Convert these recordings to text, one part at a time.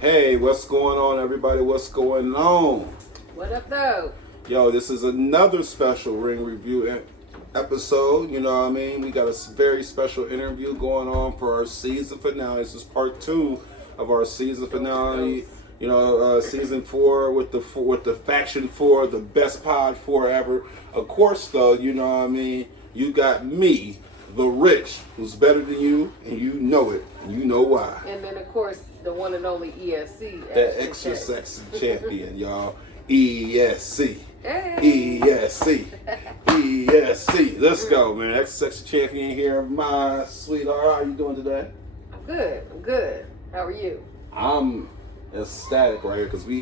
Hey, what's going on, everybody? What's going on? What up, though? Yo, this is another special Ring Review episode. You know what I mean? We got a very special interview going on for our season finale. This is part 2 of our season finale. You know, season 4 with the faction 4, the best pod 4 ever. Of course, though, you know what I mean? You got me, the Rich, who's better than you, and you know it, and you know why. And then, of course, the one and only ESC. That extra sexy champion, y'all. ESC. Hey. ESC. ESC. Let's go, man. Extra sexy champion here. My sweetheart, how you doing today? I'm good. I'm good. How are you? I'm ecstatic right here because we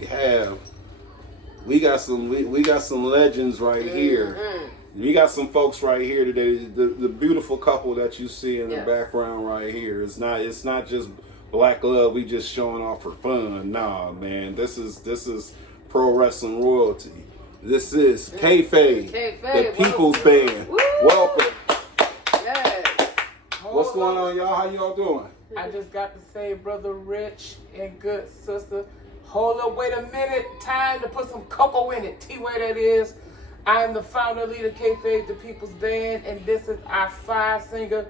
got some legends right here. Mm-hmm. We got some folks right here today. The beautiful couple that you see in the Yeah. background right here. It's not just black love. We just showing off for fun. Nah, man. This is pro wrestling royalty. This is Kayfabe, the People's Band. Woo! Welcome. Yes. What's going on, y'all? How y'all doing? I just got to say, Brother Rich and good sister, hold up, wait a minute. Time to put some Koko in it. T Ware that is. I am the founder, leader, Kayfabe, the People's Band, and this is our 5-singer,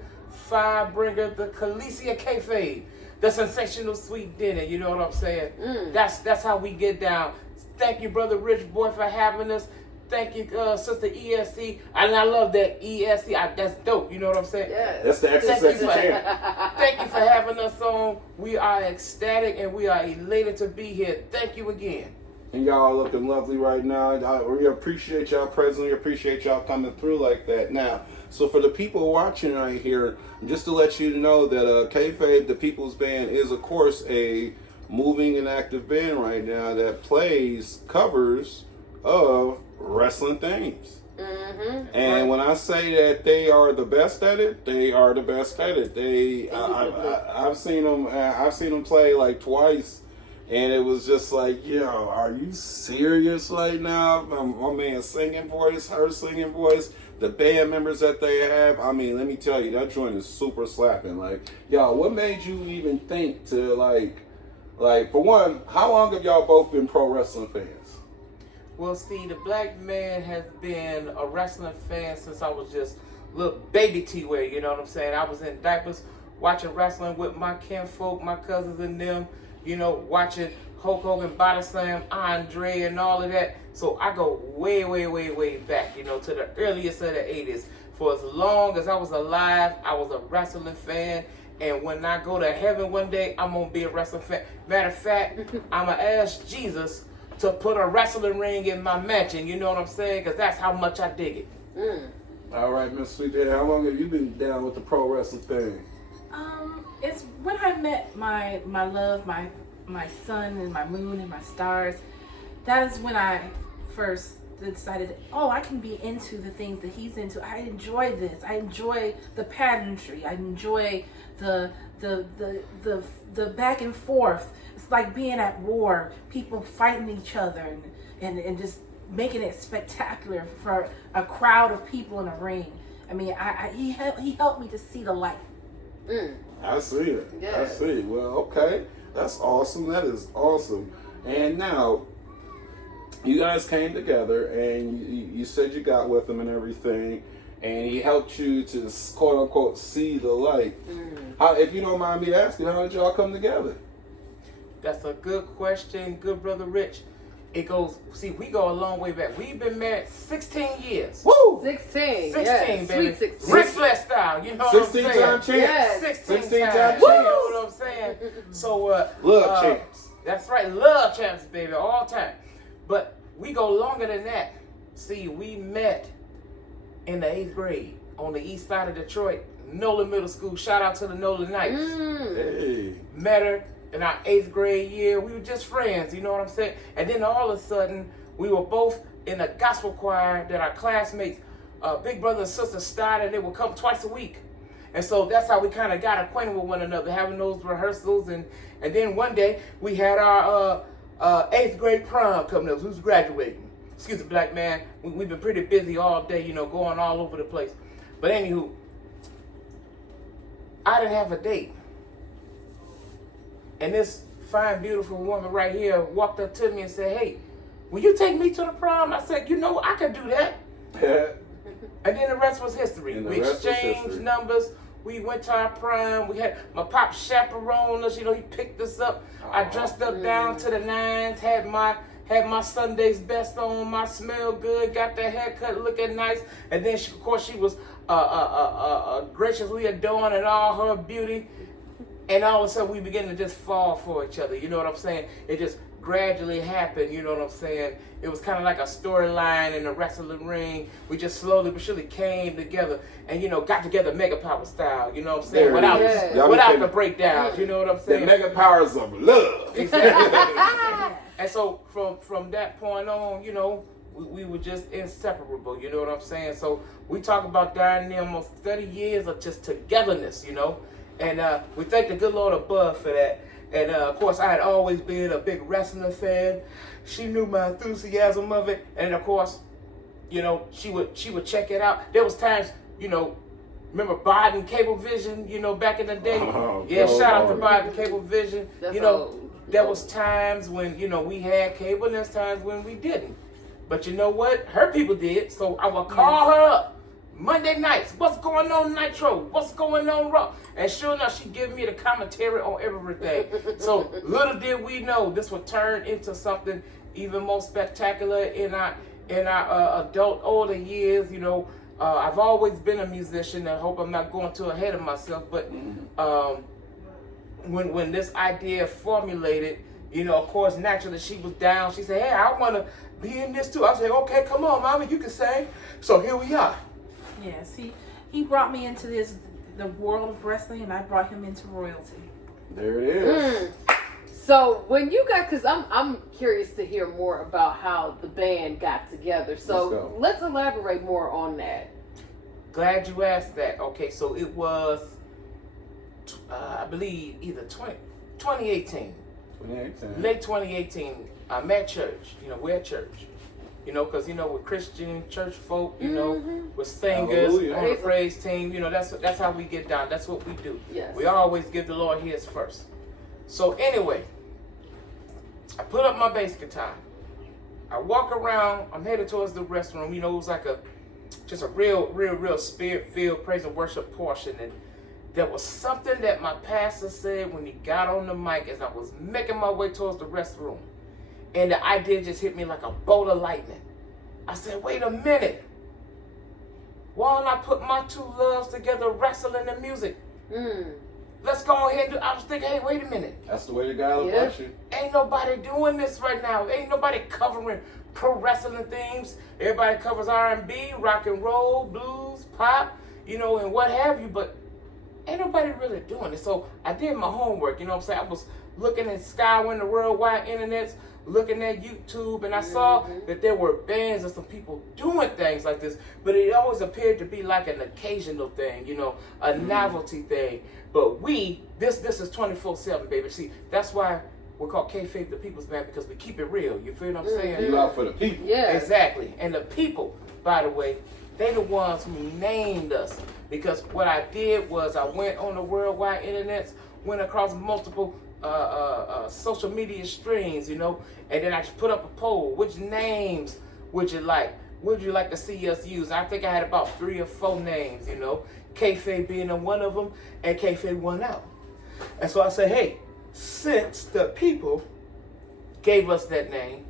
5-bringer, the Khaleesi Kayfabe, the sensational sweet dinner. You know what I'm saying? That's how we get down. Thank you, Brother Rich Boy, for having us. Thank you, Sister ESC. And I love that ESC. That's dope. You know what I'm saying? Yes. That's the extra sexy champ. Thank you for having us on. We are ecstatic and we are elated to be here. Thank you again. And y'all looking lovely right now. We appreciate y'all presence. We appreciate y'all coming through like that. Now, so for the people watching right here, just to let you know that Kayfabe, the People's Band, is of course a moving and active band right now that plays covers of wrestling themes. Mm-hmm. And when I say that they are the best at it, they are the best at it. I've seen them play like twice. And it was just like, yo, are you serious right now? My man singing voice, her singing voice, the band members that they have. I mean, let me tell you, that joint is super slapping. Like, yo, what made you even think to like, for one, how long have y'all both been pro wrestling fans? Well, see, the black man has been a wrestling fan since I was just little baby T Ware, you know what I'm saying? I was in diapers watching wrestling with my kinfolk, my cousins and them. You know, watching Hulk Hogan body slam, Andre, and all of that. So I go way, way, way, way back, you know, to the earliest of the 80s. For as long as I was alive, I was a wrestling fan. And when I go to heaven one day, I'm going to be a wrestling fan. Matter of fact, I'm going to ask Jesus to put a wrestling ring in my mansion. You know what I'm saying? Because that's how much I dig it. All right, Miss Sweetheart, how long have you been down with the pro wrestling thing? It's when I met my love, my sun and my moon and my stars. That is when I first decided, I can be into the things that he's into. I enjoy this. I enjoy the pageantry. I enjoy the back and forth. It's like being at war, people fighting each other and just making it spectacular for a crowd of people in a ring. I mean, he helped me to see the light. I see it. Yes. I see it. Well, okay. That's awesome. That is awesome. And now, you guys came together and you said you got with him and everything, and he helped you to quote unquote see the light. How, if you don't mind me asking, how did y'all come together? That's a good question, good Brother Rich. It goes, see, we go a long way back. We've been married 16 years. Woo! 16. 16, yes. baby. Sweet 16. Ric Flair style, you know what I'm 16 saying? time champs. Yes. 16 16 times. time You champs. know what I'm saying? So, Love champs. That's right, love champs, baby, all time. But we go longer than that. See, we met in the 8th grade on the east side of Detroit, Nola Middle School. Shout out to the Nola Knights. Hey. Met her in our 8th grade year. We were just friends, you know what I'm saying? And then all of a sudden, we were both in a gospel choir that our classmates, big brother and sister, started. They would come twice a week. And so that's how we kind of got acquainted with one another, having those rehearsals. And then one day, we had our 8th grade prom coming up. Who's graduating? Excuse me, black man. We've been pretty busy all day, you know, going all over the place. But anywho, I didn't have a date. And this fine, beautiful woman right here walked up to me and said, "Hey, will you take me to the prom?" I said, "You know, I could do that." And then the rest was history. We exchanged numbers. We went to our prom. We had my pop chaperone us. You know, he picked us up. I dressed up down to the nines. Had my Sunday's best on. My smell good. Got the haircut looking nice. And then of course she was graciously adorned in all her beauty. And all of a sudden we began to just fall for each other. You know what I'm saying? It just gradually happened. You know what I'm saying? It was kind of like a storyline in the wrestling ring. We just slowly but surely came together and, you know, got together Mega Power style. You know what I'm saying? Without the breakdowns. You know what I'm saying? The Mega Powers of love. Exactly. And so from that point on, you know, we were just inseparable. You know what I'm saying? So we talk about darn near almost 30 years of just togetherness, you know. And we thank the good Lord above for that. And of course, I had always been a big wrestling fan. She knew my enthusiasm of it, and of course, you know, she would check it out. There was times, you know, remember Biden Cablevision, you know, back in the day. Shout out to Biden Cablevision. You know, there was times when, you know, we had cable, and there's times when we didn't. But you know what? Her people did, so I would call her up. Monday nights, what's going on Nitro? What's going on Raw? And sure enough, she gave me the commentary on everything. So little did we know this would turn into something even more spectacular in our adult older years. You know, I've always been a musician. I hope I'm not going too ahead of myself. But when this idea formulated, you know, of course, naturally she was down. She said, "Hey, I want to be in this too." I said, "Okay, come on, Mama, you can sing." So here we are. Yes, he brought me into the world of wrestling, and I brought him into royalty. There it is. So when you got, because I'm curious to hear more about how the band got together. So let's elaborate more on that. Glad you asked that. Okay, so it was, I believe, either 2018. 2018. Late 2018. I'm at church. You know, we're at church. You know, because, you know, we're Christian church folk, you know, we're singers on the praise team. You know, that's how we get down. That's what we do. Yes. We always give the Lord his first. So anyway, I put up my bass guitar. I walk around. I'm headed towards the restroom. You know, it was like just a real spirit-filled praise and worship portion. And there was something that my pastor said when he got on the mic as I was making my way towards the restroom. And the idea just hit me like a bolt of lightning. I said, wait a minute. Why don't I put my two loves together, wrestling and music? Let's go ahead and do. I was thinking, hey, wait a minute. That's the way the God will bless you. Ain't nobody doing this right now. Ain't nobody covering pro wrestling themes. Everybody covers R&B, rock and roll, blues, pop, you know, and what have you. But ain't nobody really doing it. So I did my homework, you know what I'm saying? I was looking and scouring the worldwide internets, looking at YouTube, and I saw that there were bands and some people doing things like this, but it always appeared to be like an occasional thing, you know, a novelty thing. But this is 24/7, baby. See, that's why we're called Kayfabe the People's Band, because we keep it real. You feel what I'm saying? You out for the people. Yeah. Exactly. And the people, by the way, they the ones who named us. Because what I did was I went on the worldwide internets, went across multiple social media streams, you know, and then I just put up a poll. Which names would you like? Would you like to see us use? I think I had about 3 or 4 names, you know, Kayfabe being one of them, and Kayfabe won out. And so I said, hey, since the people gave us that name,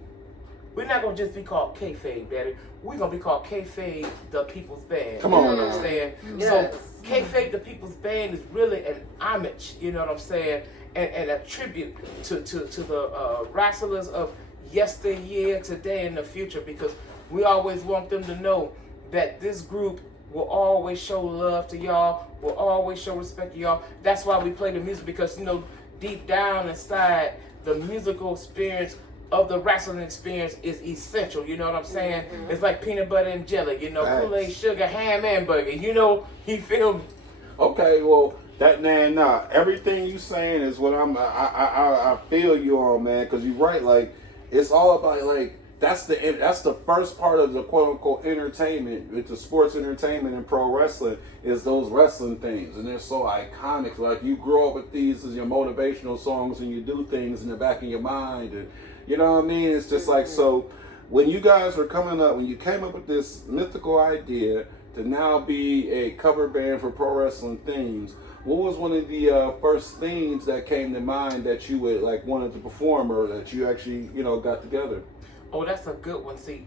we're not going to just be called Kayfabe, Daddy. We're going to be called Kayfabe the People's Band. Come on. You know what I'm saying? Yes. So Kayfabe the People's Band is really an homage, you know what I'm saying, and a tribute to the wrestlers of yesteryear, today, and the future, because we always want them to know that this group will always show love to y'all, will always show respect to y'all. That's why we play the music, because, you know, deep down inside, the musical experience of the wrestling experience is essential. You know what I'm saying? It's like peanut butter and jelly, you know, Thanks. Kool-Aid, sugar, ham, and burger. You know, you feel me? Okay, well, that man, nah, everything you saying is what I feel you on, man, because you're right. Like, it's all about, like, that's the first part of the quote unquote entertainment with the sports entertainment and pro wrestling is those wrestling things, and they're so iconic. Like you grow up with these as your motivational songs, and you do things in the back of your mind, and you know what I mean. It's just like so. When you guys were coming up, when you came up with this mythical idea to now be a cover band for pro wrestling themes, what was one of the first themes that came to mind that you would like wanted to perform or that you actually got together? Oh, that's a good one. See,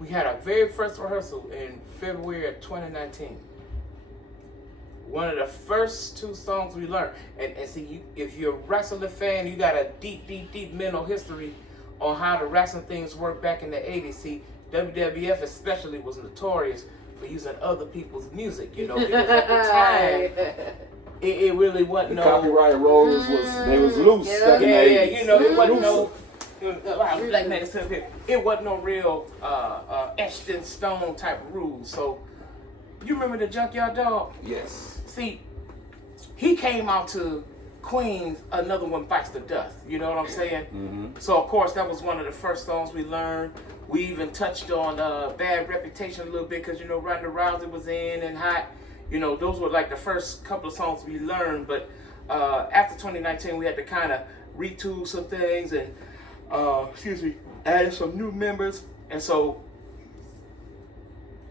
we had our very first rehearsal in February of 2019. One of the first 2 songs we learned. And see, if you're a wrestling fan, you got a deep mental history on how the wrestling things worked back in the 80s. See, WWF especially was notorious for using other people's music. Because at the time, it really wasn't the copyright rollers was loose back in the 80s. It wasn't no... Black man is here. It wasn't no real etched in stone type of rules. So, you remember the Junkyard Dog? Yes. See, he came out to Queens, Another One Bites the Dust. You know what I'm saying? Mm-hmm. So, of course, that was one of the first songs we learned. We even touched on Bad Reputation a little bit because, Ronda Rousey was in and hot. Those were like the first couple of songs we learned. But after 2019, we had to kind of retool some things and added some new members, and so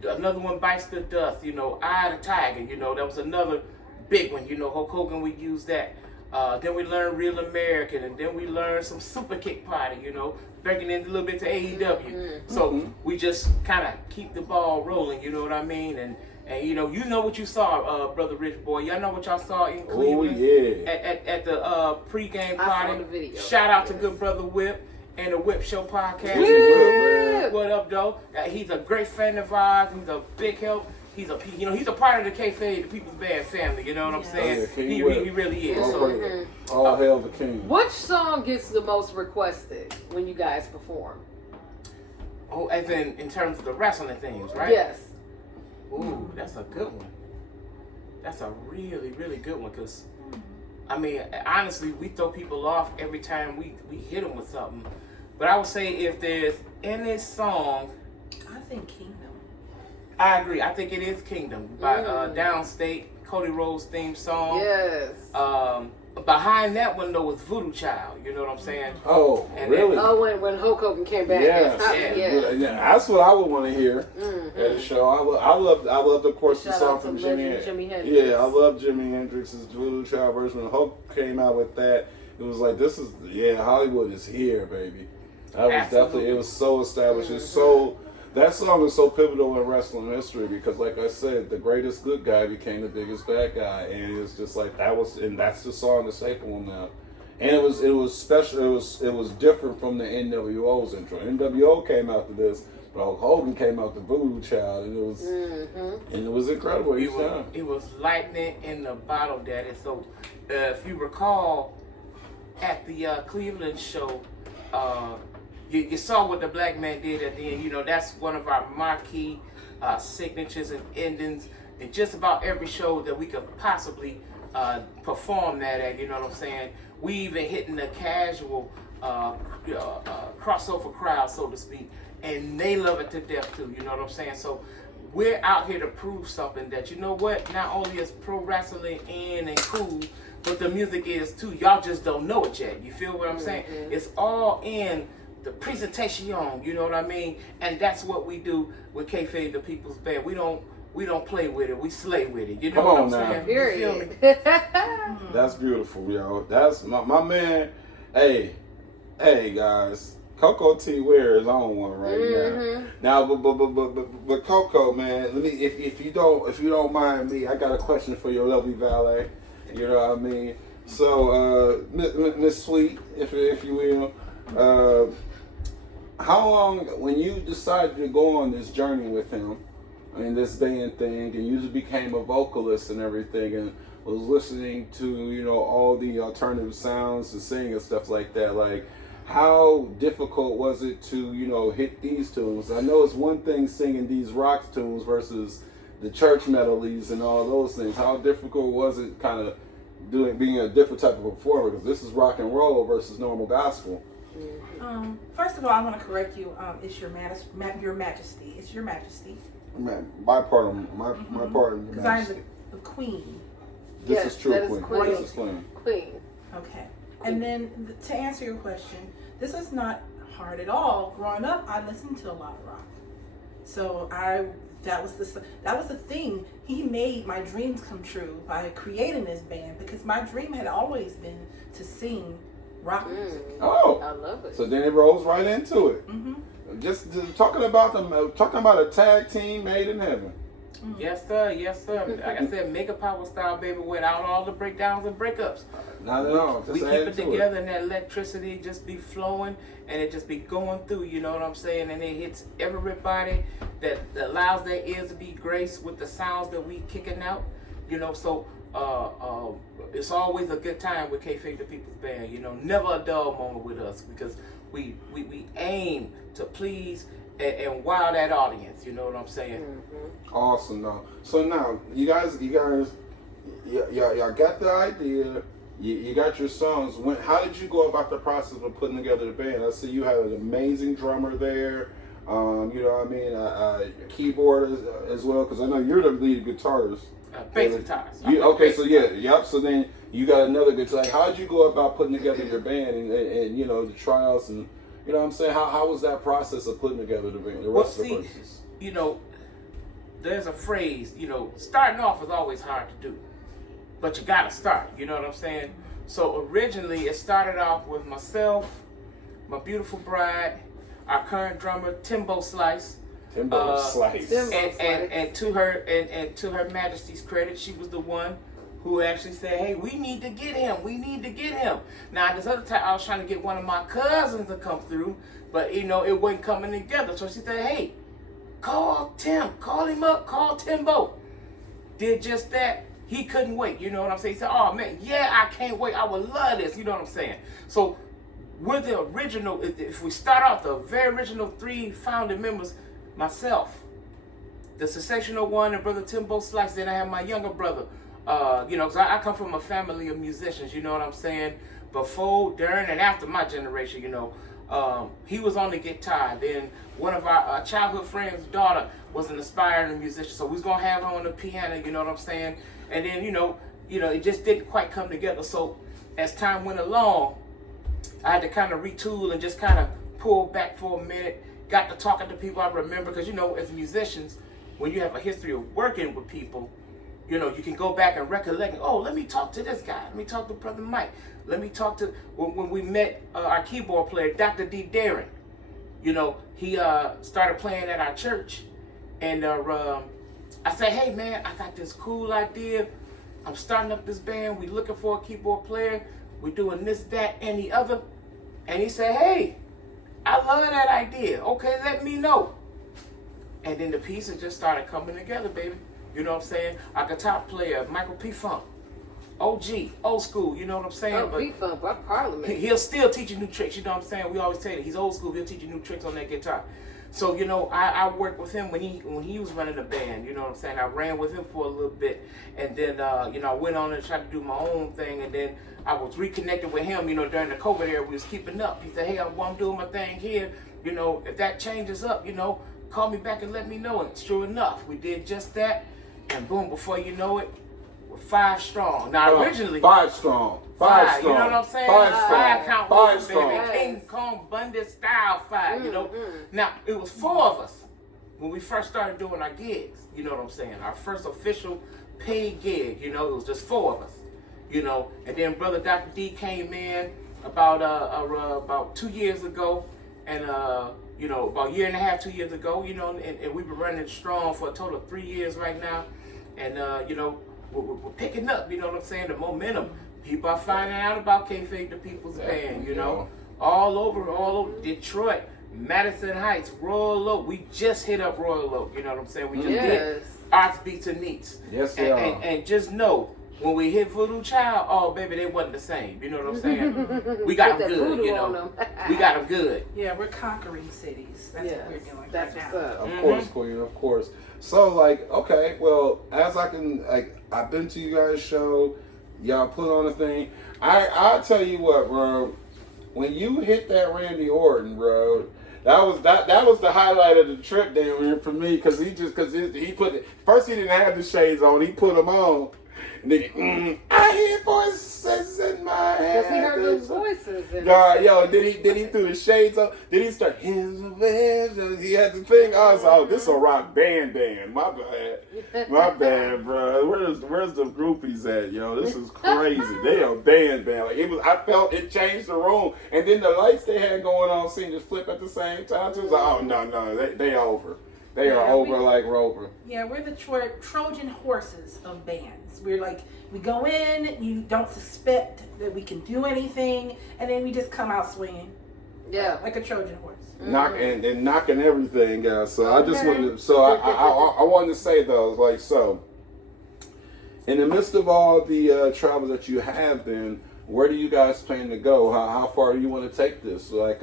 Another One Bites the Dust, Eye of the Tiger, that was another big one, Hulk Hogan, we used that. Then we learned Real American, and then we learned some Super Kick Party, breaking in a little bit to AEW. Mm-hmm. So we just kind of keep the ball rolling, you know what I mean? And you know what you saw, Brother Rich Boy. Y'all know what y'all saw in Cleveland? Oh, yeah. At the pregame party. I saw the video. Shout out to good Brother Whip and the Whip Show podcast. Whip. What up, though? He's a great friend of ours. He's a big help. He's a part of the Kayfabe, the People's Band family. You know what I'm saying? Yeah, he really is. All hail the king. Which song gets the most requested when you guys perform? Oh, as in terms of the wrestling things, right? Yes. Ooh, that's a good one. That's a really, really good one. Because, I mean, honestly, we throw people off every time we hit them with something. But I would say if there's any song... I think Kingdom. I agree. I think it is Kingdom by Downstate, Cody Rhodes' theme song. Yes. Behind that one, though, was Voodoo Child. You know what I'm saying? Oh, and really? When Hulk Hogan came back. Yeah. That's what I would want to hear at the show. I love, of course, the song from Jimi Hendrix. Yeah, I love Jimi Hendrix's Voodoo Child version. When Hulk came out with that, it was like, Hollywood is here, baby. That was definitely, it was so established. It's so... That song is so pivotal in wrestling history because, like I said, the greatest good guy became the biggest bad guy, and it's just like that's the song to staple him now. And it was special. It was different from the NWO's intro. NWO came after this, but Hulk Hogan came out the Voodoo Child, and it was incredible. It was lightning in the bottle, Daddy. So, if you recall, at the Cleveland show. You saw what the black man did at the end. That's one of our marquee signatures and endings in just about every show that we could possibly perform that at. You know what I'm saying? We even hitting the casual crossover crowd, so to speak, and they love it to death too. You know what I'm saying? So we're out here to prove something that not only is pro wrestling in and cool, but the music is too. Y'all just don't know it yet. You feel what I'm saying? It's all in the presentation, you know what I mean? And that's what we do with Kayfabe, the People's Band. We don't play with it, we slay with it. You know what I'm saying? Period. That's beautiful, yo. That's my man. Hey, guys. Koko T Ware is on one right now. Now, but Koko, man, let me if you don't mind me, I got a question for your lovely valet. You know what I mean? So, Miss Sweet, if you will. How long, when you decided to go on this journey with him, this band thing, and you became a vocalist and everything, and was listening to, all the alternative sounds and singing and stuff like that, like, how difficult was it to, hit these tunes? I know it's one thing singing these rock tunes versus the church melodies and all those things. How difficult was it kind of being a different type of performer? Because this is rock and roll versus normal gospel. First of all, I want to correct you. It's your Majesty. It's your Majesty. My pardon. My pardon. Because I'm the queen. This is true, Queen. Queen. This is Queen. Queen. Okay. And then to answer your question, this is not hard at all. Growing up, I listened to a lot of rock. So that was the thing. He made my dreams come true by creating this band, because my dream had always been to sing rock music. Oh, I love it. So then it rolls right into it. Just talking about a tag team made in heaven. Yes, sir. Yes, sir. Like I said, Mega Power style, baby, without all the breakdowns and breakups. Not at all. We keep it together, and that electricity just be flowing, and it just be going through. You know what I'm saying? And it hits everybody that allows their ears to be graced with the sounds that we kicking out. You know, so it's always a good time with Kayfabe the People's Band. You know, never a dull moment with us, because we aim to please and wow that audience. You know what I'm saying? Awesome, though. So now you guys, y'all got the idea. You got your songs. How did you go about the process of putting together the band? I see you have an amazing drummer there. You know what I mean? A keyboard as well, because I know you're the lead guitarist. Bass guitars. Okay, so yep. So then you got another guitar. Like, how did you go about putting together your band and you know, the tryouts and you know what I'm saying? How was that process of putting together the band? The rest of the process. You know, there's a phrase. You know, starting off is always hard to do, but you gotta start. You know what I'm saying? So originally, it started off with myself, my beautiful bride, our current drummer, Timbo Slice. Slice. And to her Majesty's credit, she was the one who actually said, "Hey, we need to get him. We need to get him." Now, this other time, I was trying to get one of my cousins to come through, but you know, it wasn't coming together. So she said, "Hey, call Tim. Call him up. Call Timbo." Did just that. He couldn't wait. You know what I'm saying? He said, "Oh man, yeah, I can't wait. I would love this." You know what I'm saying? So, we're the original. If we start off, the very original 3 founding members. Myself, the sensational one, and brother Timbo Slice. Then I have my younger brother. You know, because I come from a family of musicians. You know what I'm saying? Before, during, and after my generation. You know, he was on the guitar. Then one of our childhood friends' daughter was an aspiring musician, so we was gonna have her on the piano. You know what I'm saying? And then you know, it just didn't quite come together. So as time went along, I had to kind of retool and just kind of pull back for a minute. Got to talking to people I remember, because you know, as musicians, when you have a history of working with people, you know, you can go back and recollect. Oh, let me talk to this guy. Let me talk to Brother Mike. Let me talk to when we met our keyboard player, Dr. D. Darren. You know, he started playing at our church, and I said, "Hey man, I got this cool idea. I'm starting up this band. We looking for a keyboard player. We're doing this, that, and the other." And he said, "Hey, I love that idea. Okay, let me know." And then the pieces just started coming together, baby. You know what I'm saying? Our guitar player, Michael P. Funk. OG, old school, you know what I'm saying? Oh, P. Funk, by Parliament. He'll still teach you new tricks, you know what I'm saying? We always say that he's old school, he'll teach you new tricks on that guitar. So, you know, I worked with him when he was running the band, you know what I'm saying? I ran with him for a little bit, and then, you know, I went on and tried to do my own thing, and then I was reconnected with him, you know, during the COVID era. We was keeping up. He said, "Hey, I'm doing my thing here. You know, if that changes up, you know, call me back and let me know." And sure enough, we did just that, and boom, before you know it, we're 5 strong. Now, originally... 5 strong. 5 strong. You know what I'm saying? 5 strong. 5 count. 5 strong. Baby. King Kong Bundy style 5, you know? Now, it was 4 of us when we first started doing our gigs, you know what I'm saying? Our first official paid gig, you know, it was just 4 of us. You know, and then brother Dr. D came in about 2 years ago, and you know, about 1.5 years, 2 years ago, you know, and we've been running strong for a total of 3 years right now, and you know, we're picking up, you know what I'm saying, the momentum. People are finding out about Kayfabe the People's Band, you know, all over Detroit, Madison Heights, Royal Oak. We just hit up Royal Oak, you know what I'm saying? We just did Arts Beats and Neats. Yes, they are. And just know, when we hit Voodoo Child, oh baby, they wasn't the same. You know what I'm saying? We got them good, you know. We got them good. Yeah, we're conquering cities. That's what we're doing that's right what's now. up. Of course, Queen, of course. So, like, okay, well, as I can, like, I've been to you guys' show. Y'all put on a thing. I'll tell you what, bro. when you hit that Randy Orton, bro, that was the highlight of the trip down here for me because he put it, first he didn't have the shades on, he put them on. And then, I hear voices in my head. Because he heard those voices. Then he threw the shades on. Then he started, he had the thing. I was like, oh, this is a rock band. My bad, bro. Where's the groupies at, yo? This is crazy. They are band. Like I felt it changed the room. And then the lights they had going on seemed to flip at the same time. Too. It was like, oh, no, they over. They are over like Rover. Yeah, we're the Trojan horses of bands. We're like, we go in, you don't suspect that we can do anything, and then we just come out swinging. Yeah. Like a Trojan horse. Knocking everything out. So I just wanted to, I wanted to say though, like, so, in the midst of all the travel that you have been, where do you guys plan to go? How far do you want to take this? Like,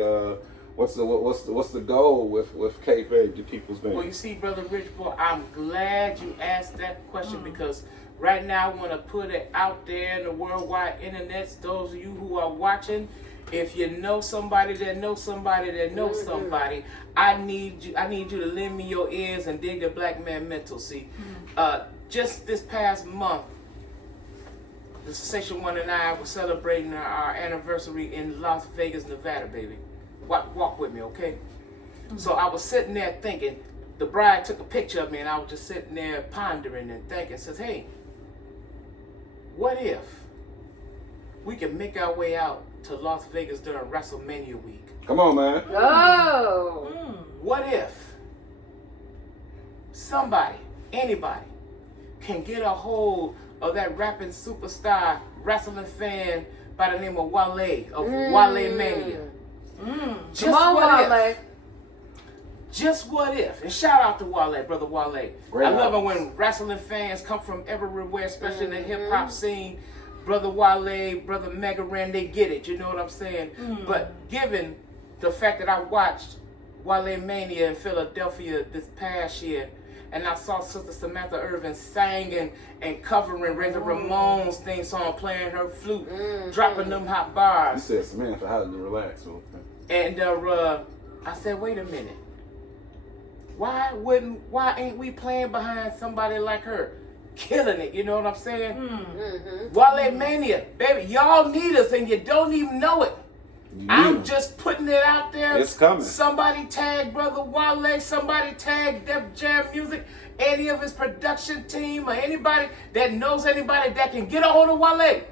what's the goal with Kayfabe, the People's Band? Well, you see, Brother Rich Boy, I'm glad you asked that question because right now I want to put it out there in the worldwide internet. Those of you who are watching, if you know somebody that knows somebody that knows somebody, I need you to lend me your ears and dig the black man mental. See, just this past month, the Sensation One and I were celebrating our anniversary in Las Vegas, Nevada, baby. Walk with me, okay? So I was sitting there thinking, the bride took a picture of me and I was just sitting there pondering and thinking, says, hey, what if we can make our way out to Las Vegas during WrestleMania week? Come on, man. Oh. What if somebody, anybody, can get a hold of that rapping superstar wrestling fan by the name of Wale, of Wale Mania? Come on, Wale. Just what if? And shout out to Wale, brother Wale. Great I love it albums. when wrestling fans come from everywhere, especially in the hip hop scene. Brother Wale, brother Mega Ran, they get it. You know what I'm saying? But given the fact that I watched Wale Mania in Philadelphia this past year, and I saw Sister Samantha Irvin singing and covering Razor Ramon's theme song, playing her flute, dropping them hot You bars. said Samantha, how to relax. Okay. And I said, wait a minute. Why ain't we playing behind somebody like her? Killing it, you know what I'm saying? Wale Mania, baby, y'all need us and you don't even know it. I'm just putting it out there. It's coming. Somebody tag Brother Wale, somebody tag Def Jam Music, any of his production team or anybody that knows anybody that can get a hold of Wale.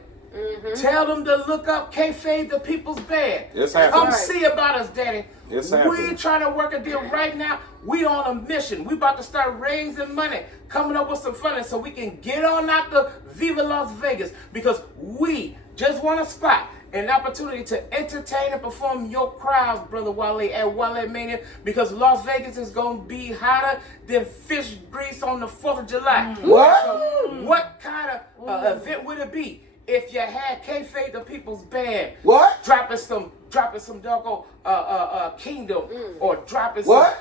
Tell them to look up Kayfabe, the People's Band. It's happening. Come see about us, Daddy. It's happening. We trying to work a deal right now. We on a mission. We about to start raising money, coming up with some funding so we can get on out to Viva Las Vegas because we just want a spot, an opportunity to entertain and perform your crowds, Brother Wale, at Wale Mania because Las Vegas is going to be hotter than fish grease on the 4th of July. What? So what kind of event would it be if you had Kayfabe, the People's Band? What? Dropping some doggone Kingdom or dropping What?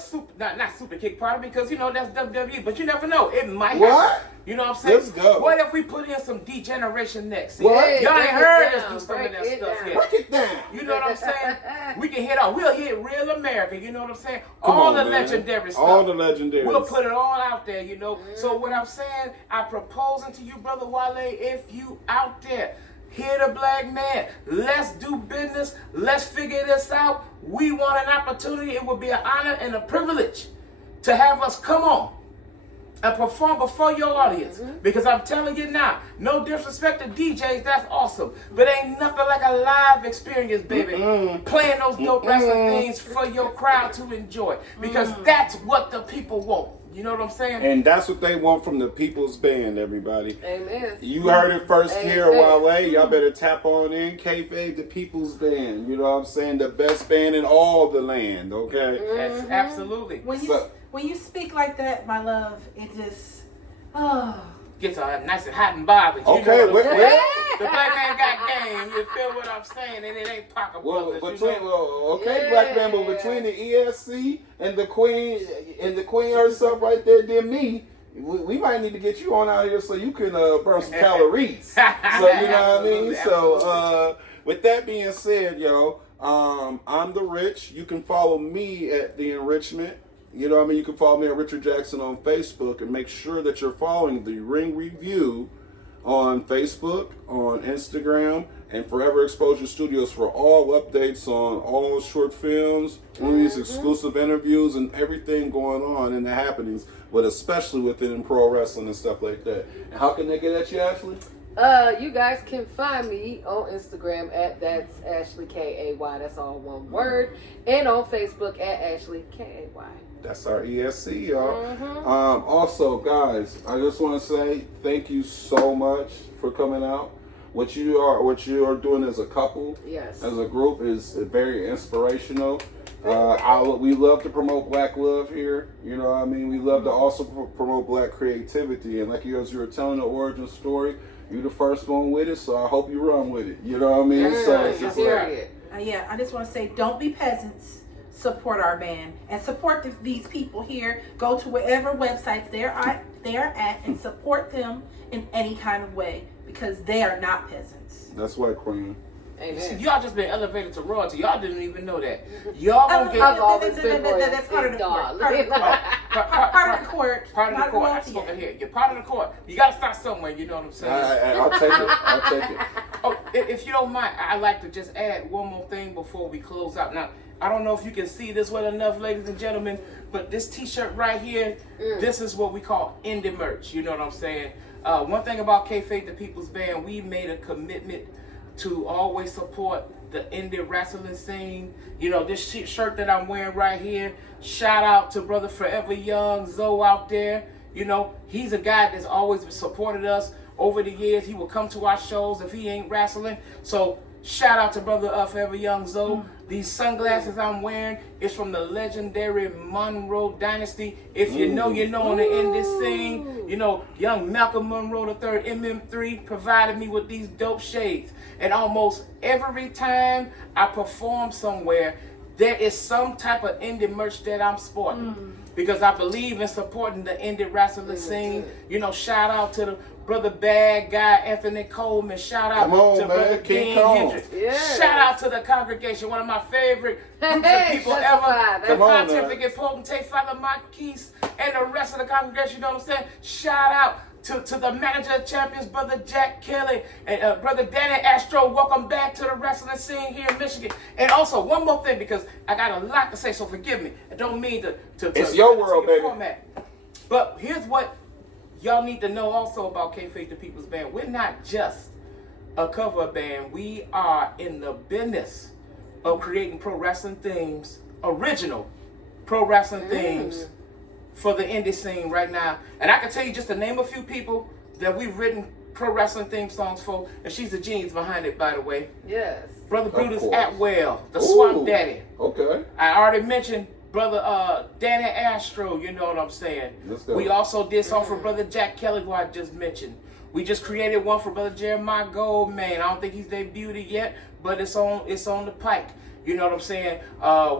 some not Super Kick Party because you know that's WWE, but you never know, it might What? happen. You know what I'm saying? Let's go. What if we put in some Degeneration next? See, What? y'all ain't heard us Break do it some of that down, stuff break yet. Break it down. You know what I'm saying? We can hit on. We'll hit Real America. You know what I'm saying? Come all on, the man. legendary stuff. All the legendaries. We'll put it all out there, you know. So what I'm saying, I'm proposing to you, Brother Wale, if you out there, hear the black man. Let's do business. Let's figure this out. We want an opportunity. It would be an honor and a privilege to have us come on and perform before your audience. Because I'm telling you now, no disrespect to DJs, that's awesome. But ain't nothing like a live experience, baby. Playing those dope wrestling things for your crowd to enjoy. Because that's what the people want. You know what I'm saying? And that's what they want from the People's Band, everybody. Amen. You heard it first here, Amen. Wale. Y'all better tap on in. Kayfabe, the People's Band. You know what I'm saying? The best band in all the land, okay? That's absolutely. When you speak like that, my love, it just Gets nice and hot and bothered. You Okay, know what I'm saying? wait. The black man got game. You feel what I'm saying? And it ain't pocket Well, puppets, between you know? okay, black man, but between the ESC and the queen herself right there, then me, we might need to get you on out here so you can burn some calories. So you know what I mean. with that being said, yo, I'm the Rich. You can follow me at The Enrichment. You know what I mean? You can follow me at Richard Jackson on Facebook, and make sure that you're following the Ring Review on Facebook, on Instagram, and Forever Exposure Studios for all updates on all short films, movies, exclusive interviews, and everything going on in the happenings, but especially within pro wrestling and stuff like that. And how can they get at you, Ashley? You guys can find me on Instagram at that's Ashley Kay. That's all one word, and on Facebook at Ashley Kay. That's our ESC, y'all. Also, guys, I just want to say thank you so much for coming out. What you are doing as a couple, yes, as a group, is very inspirational. We love to promote Black love here. You know what I mean? We love to also promote Black creativity. And like you were telling the origin story, you the first one with it, so I hope you run with it. You know what I mean? So it's just yeah, I just want to say, don't be peasants. Support our band and support these people here. Go to whatever websites they are at and support them in any kind of way, because they are not peasants. That's why, Queen. Amen. See, y'all just been elevated to royalty. Y'all didn't even know that. Y'all gonna get. I've always been that's part of the court. Part of the court. Part of the court. I spoke it here. You're part of the court. You gotta start somewhere. You know what I'm saying? I'll take it. Oh, if you don't mind, I'd like to just add one more thing before we close out. Now, I don't know if you can see this well enough, ladies and gentlemen, but this T-shirt right here, this is what we call indie merch. You know what I'm saying? One thing about Kayfabe, the People's Band, we made a commitment to always support the indie wrestling scene. You know, this shirt that I'm wearing right here, shout out to Brother Forever Young Zoe out there. You know, he's a guy that's always supported us over the years. He will come to our shows if he ain't wrestling. So shout out to Brother Forever Young Zoe. These sunglasses I'm wearing is from the legendary Monroe Dynasty. If you know, you know, on the indie scene. You know, young Malcolm Monroe III, MM3, provided me with these dope shades. And almost every time I perform somewhere, there is some type of indie merch that I'm sporting. Because I believe in supporting the indie wrestling scene. You know, shout out to the Brother Bad Guy, Anthony Coleman. Shout out to Brother King Hendricks. Yes. Shout out to the congregation, one of my favorite groups of people ever. The Pontificate Potentate, Father Marquis, and the rest of the congregation, you know what I'm saying? Shout out to the manager of champions, Brother Jack Kelly, and Brother Danny Astro. Welcome back to the wrestling scene here in Michigan. And also, one more thing, because I got a lot to say, so forgive me. I don't mean to it's your world, baby. Format. But here's what y'all need to know also about Kayfabe the People's Band. We're not just a cover band. We are in the business of creating pro wrestling themes, original pro wrestling themes for the indie scene right now. And I can tell you just to name a few people that we've written pro wrestling theme songs for, and she's the genius behind it, by the way. Yes. Brother Brutus Atwell, the Swamp Daddy. Okay. I already mentioned Brother Danny Astro, you know what I'm saying. We also did something for Brother Jack Kelly, who I just mentioned. We just created one for Brother Jeremiah Goldman. I don't think he's debuted it yet, but it's on the pike. You know what I'm saying?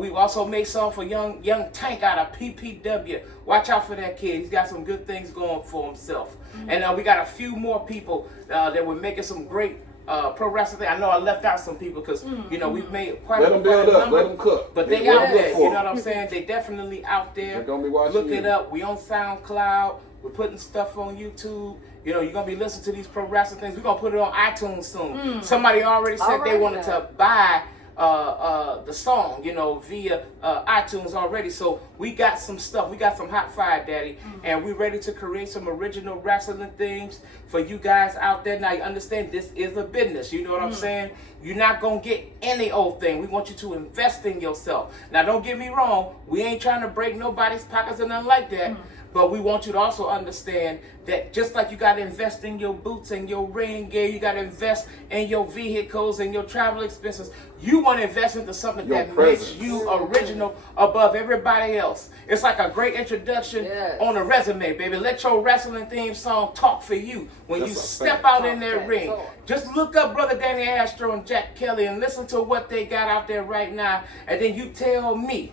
We've also made some for young Tank out of PPW. Watch out for that kid. He's got some good things going for himself. And we got a few more people that were making some great pro wrestling thing. I know I left out some people because you know we've made quite a number. Let them cook. But they out there. You know what I'm saying? They definitely out there. They're gonna be watching. Look it up. We on SoundCloud. We're putting stuff on YouTube. You know, you're gonna be listening to these pro wrestling things. We're gonna put it on iTunes soon. Somebody already said they wanted to buy the song, you know, via iTunes already. So we got some stuff. We got some hot fire, Daddy, and we're ready to create some original wrestling themes for you guys out there. Now you understand this is a business. You know what I'm saying? You're not gonna get any old thing. We want you to invest in yourself. Now don't get me wrong. We ain't trying to break nobody's pockets or nothing like that. But we want you to also understand that just like you got to invest in your boots and your ring gear, you got to invest in your vehicles and your travel expenses. You want to invest into something that makes you original above everybody else. It's like a great introduction on a resume, baby. Let your wrestling theme song talk for you when you step out in that ring. Just look up Brother Danny Astro and Jack Kelly and listen to what they got out there right now. And then you tell me,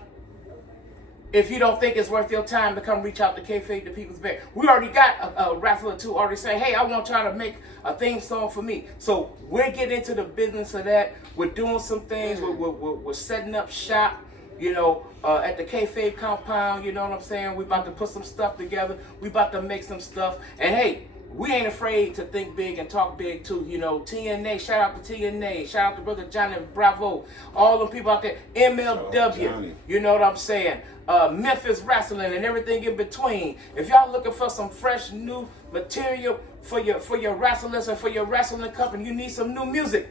if you don't think it's worth your time to come reach out to Kayfabe the People's Band. We already got a wrestler or two already saying, hey, I want y'all to make a theme song for me. So we're getting into the business of that. We're doing some things. We're setting up shop, you know, at the Kayfabe compound, you know what I'm saying? We about to put some stuff together. We about to make some stuff. And hey, we ain't afraid to think big and talk big too. You know, TNA, shout out to TNA, shout out to Brother Johnny Bravo, all the people out there, MLW, you know what I'm saying? Memphis Wrestling and everything in between. If y'all looking for some fresh new material for your wrestlers and for your wrestling company, you need some new music.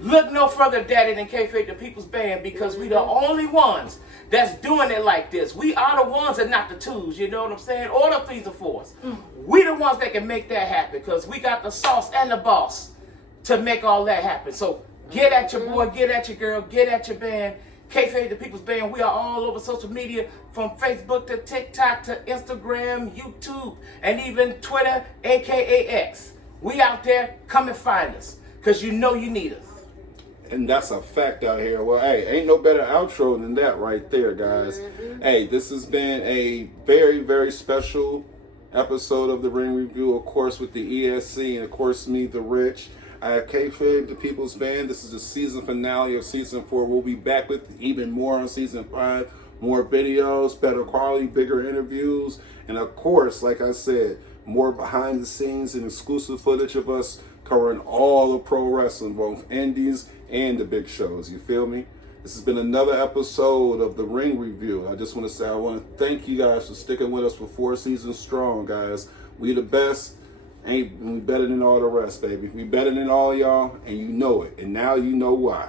Look no further, Daddy, than Kayfabe the People's Band, because we the only ones that's doing it like this. We are the ones and not the twos, you know what I'm saying? Or the threes or fours. We the ones that can make that happen, because we got the sauce and the boss to make all that happen. So get at your boy, get at your girl, get at your band. Kayfabe the People's Band. We are all over social media, from Facebook to TikTok to Instagram, YouTube, and even Twitter, aka X. We out there. Come and find us, because you know you need us. And that's a fact out here. Well, hey, ain't no better outro than that right there, guys. Hey, this has been a very, very special episode of the Ring Review, of course, with the ESC and, of course, me, The Rich. I have Kayfabe the People's Band. This is the season finale of season 4. We'll be back with even more on season 5. More videos, better quality, bigger interviews. And, of course, like I said, more behind the scenes and exclusive footage of us covering all of pro wrestling, both indies and the big shows. You feel me? This has been another episode of the Ring Review. I just want to say I want to thank you guys for sticking with us for 4 seasons strong, guys. We the best. We better than all the rest, baby. We better than all y'all, and you know it. And now you know why.